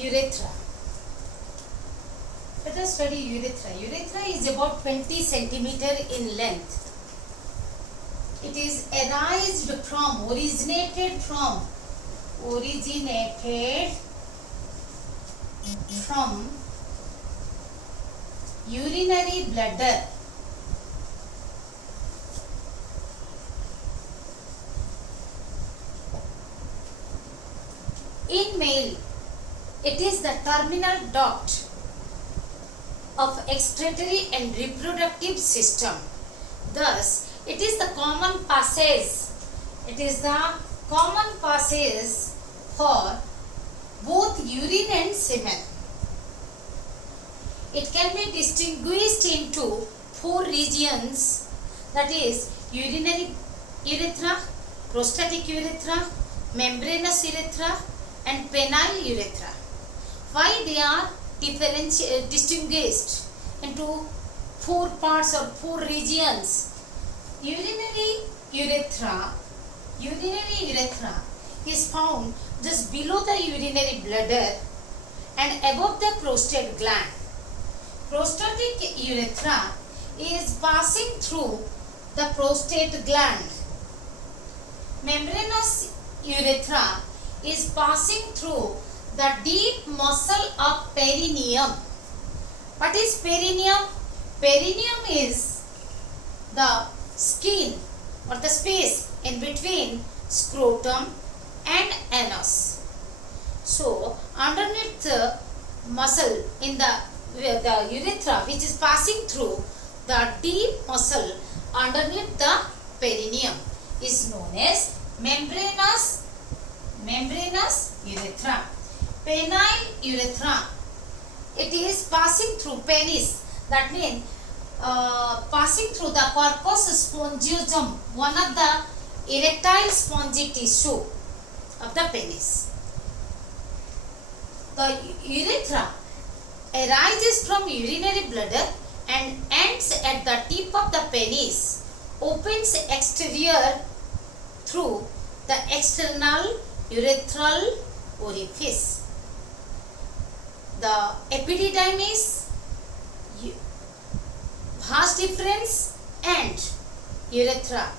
urethra. Let us study urethra. Urethra is about 20 centimeter in length. It is originated from urinary bladder. In male, it is the terminal duct of excretory and reproductive system. Thus, it is the common passage. It is the common passage for both urine and semen. It can be distinguished into four regions, that is urinary urethra, prostatic urethra, membranous urethra and penile urethra. Why they are distinguished into four parts or four regions? Urinary urethra is found just below the urinary bladder and above the prostate gland. Prostatic urethra is passing through the prostate gland. Membranous urethra is passing through the deep muscle of perineum. What is perineum? Perineum is the skin or the space in between scrotum and anus. So, underneath the muscle in the urethra, which is passing through the deep muscle underneath the perineum, is known as membranous urethra. Penile urethra, it is passing through penis, that means passing through the corpus spongiosum, one of the erectile spongy tissue of the penis. The urethra arises from urinary bladder and ends at the tip of the penis, opens exterior through the external urethral orifice. The epididymis, vas deferens and urethra,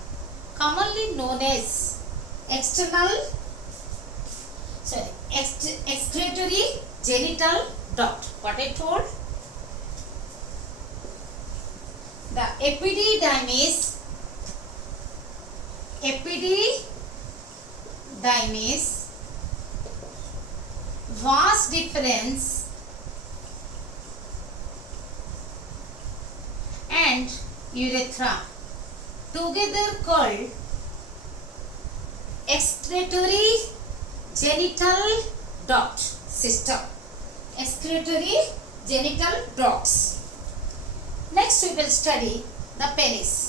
commonly known as excretory genital duct. What I told? The epididymis, vas deferens and urethra together called excretory genital duct system. Excretory genital ducts. Next we will study the penis.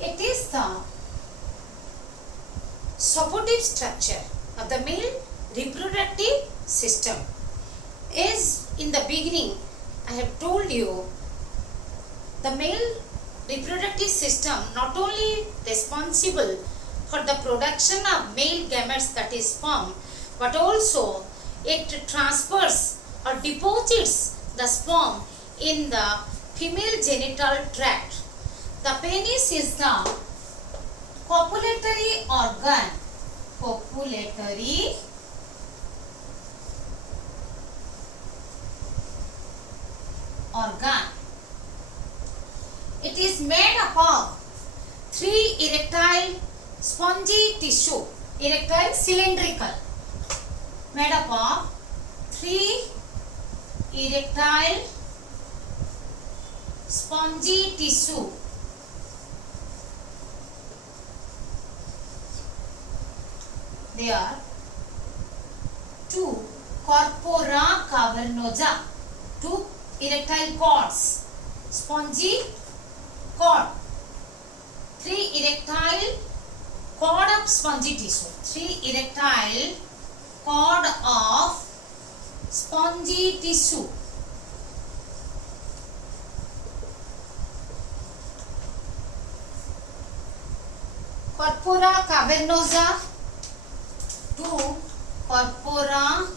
It is the supportive structure of the male reproductive system. As in the beginning I have told you, the male reproductive system not only responsible for the production of male gametes, that is sperm, but also it transfers or deposits the sperm in the female genital tract. The penis is the copulatory organ. It is made up of three erectile spongy tissue, erectile cylindrical, made up of three erectile spongy tissue. They are two corpora cavernosa, two erectile cords spongy cord. 3 erectile cord of spongy tissue. 3 erectile cord of spongy tissue. Corpora cavernosa. 2 corpora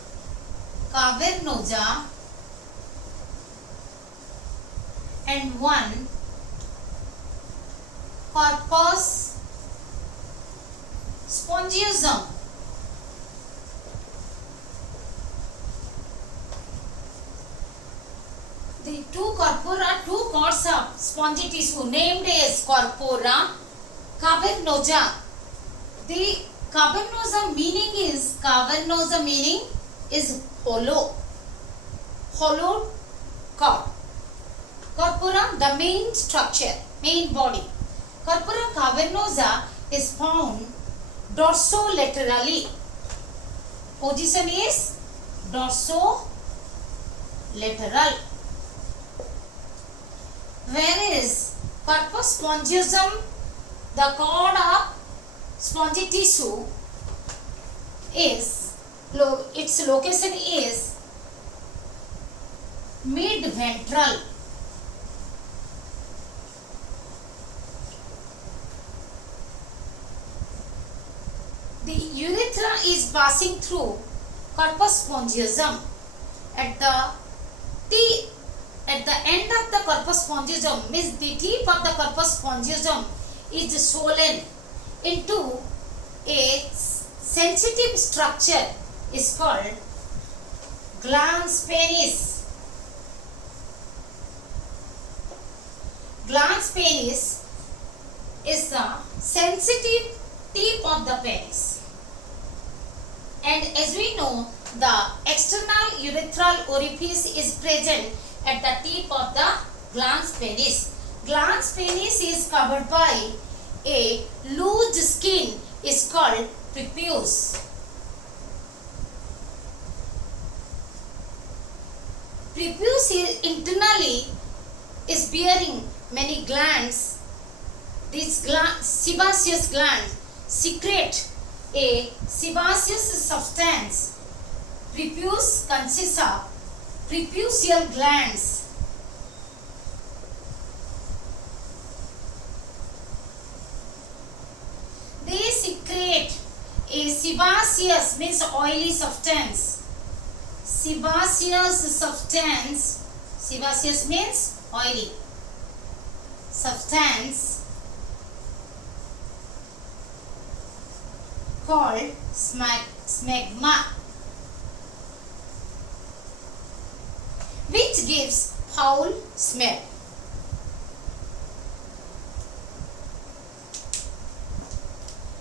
cavernosa and 1 corpus spongiosum. The 2 corpora, 2 cords of spongy tissue named as corpora cavernosa. The cavernosa meaning is hollow cord. Corpora, the main structure, main body. Corpora cavernosa is found dorsolaterally. Position is dorsolateral. Whereas corpus spongiosum, the cord of spongy tissue, is its location is mid-ventral. The urethra is passing through corpus spongiosum. At the end of the corpus spongiosum, means the tip of the corpus spongiosum is swollen into a sensitive structure is called glans penis. Glans penis is the sensitive tip of the penis. And as we know, the external urethral orifice is present at the tip of the glans penis. Glans penis is covered by a loose skin is called prepuce. Prepuce internally is bearing many glands. These sebaceous glands secrete a sebaceous substance. Prepuce consists of prepucial glands. They secrete a sebaceous, means oily substance. Sebaceous substance. Sebaceous means oily substance called smegma, which gives foul smell.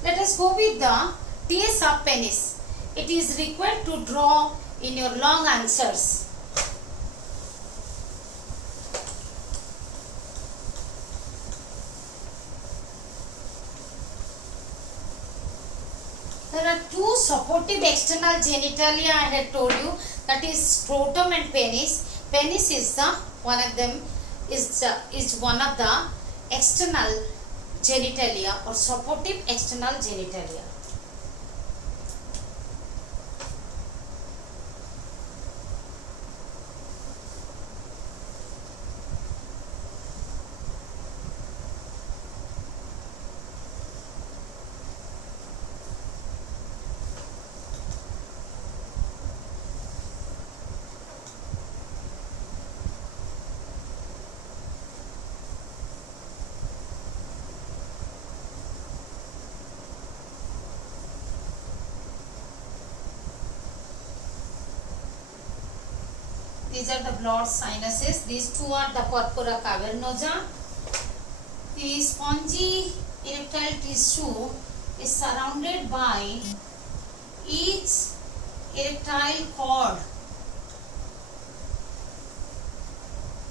Let us go with the TS of penis. It is required to draw in your long answers. There are 2 supportive external genitalia I had told you, that is scrotum and penis. Penis is one of them, is one of the external genitalia or supportive external genitalia. These are the blood sinuses. These 2 are the corpora cavernosa. The spongy erectile tissue is surrounded by each erectile cord,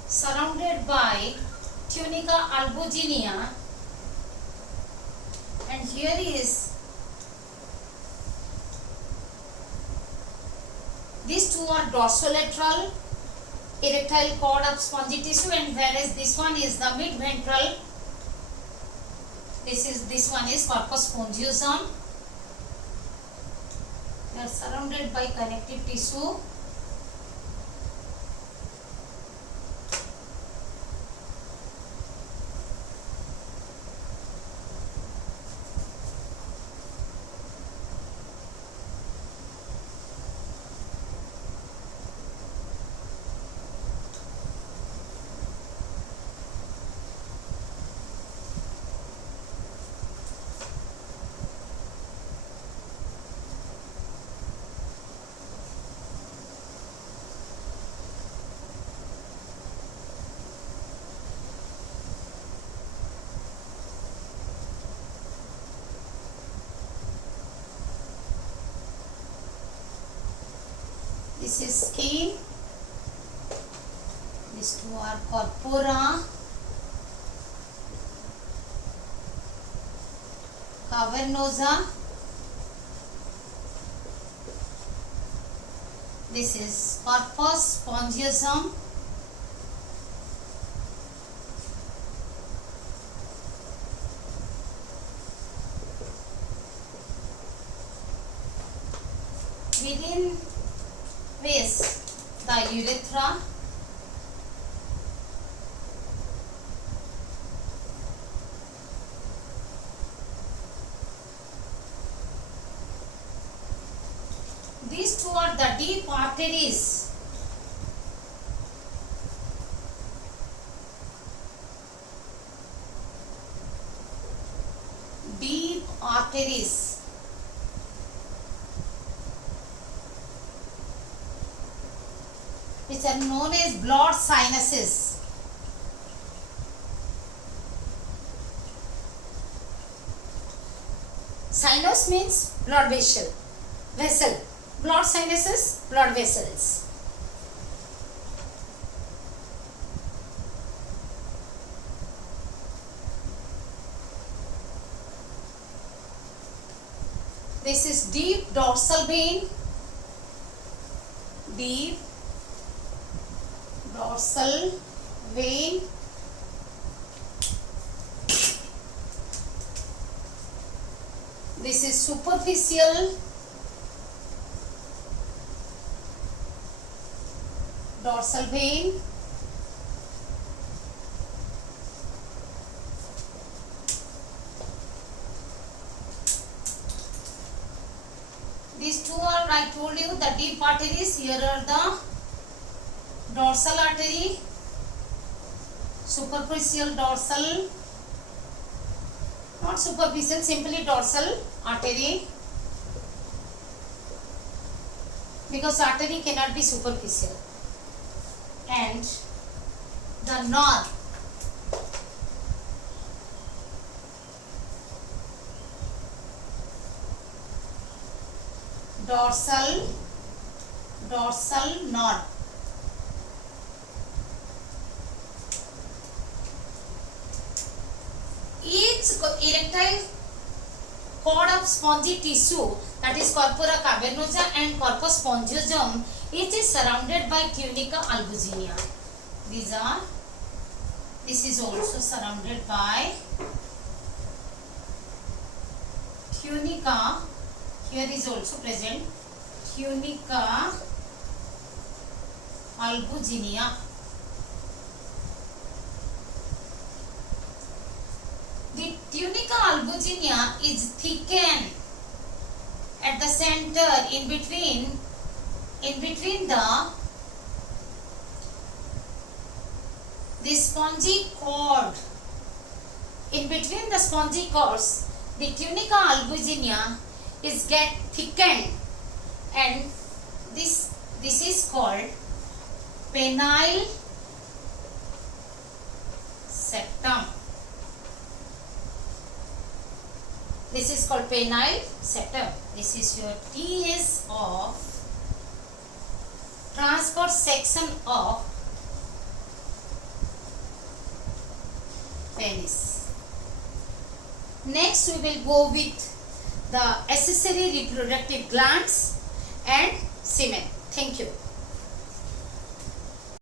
surrounded by tunica albuginea, and here is these 2 are dorsolateral erectile cord of spongy tissue, and whereas this one is the mid-ventral. This one is corpus spongiosum. They are surrounded by connective tissue. This is skin. These two are corpora, cavernosa. This is corpus spongiosum. Within this, the urethra. These two are the deep arteries. Deep arteries. Which are known as blood sinuses. Sinus means blood vessel. Blood sinuses, blood vessels. This is deep dorsal vein. Deep dorsal vein. This is superficial dorsal vein. These two are, I told you, the deep arteries. Here are the dorsal artery, superficial dorsal, not superficial, simply dorsal artery, because artery cannot be superficial, and the north. Dorsal nod. Each erectile cord of spongy tissue, that is corpora cavernosa and corpus spongiosum, each is surrounded by tunica albuginea. This is also surrounded by tunica. Here is also present tunica albuginea. The tunica albuginea is thickened at the center in between the spongy cord. In between the spongy cords, the tunica albuginea is get thickened, and this is called penile septum. This is called penile septum. This is your TS of transverse section of penis. Next we will go with the accessory reproductive glands and semen. Thank you.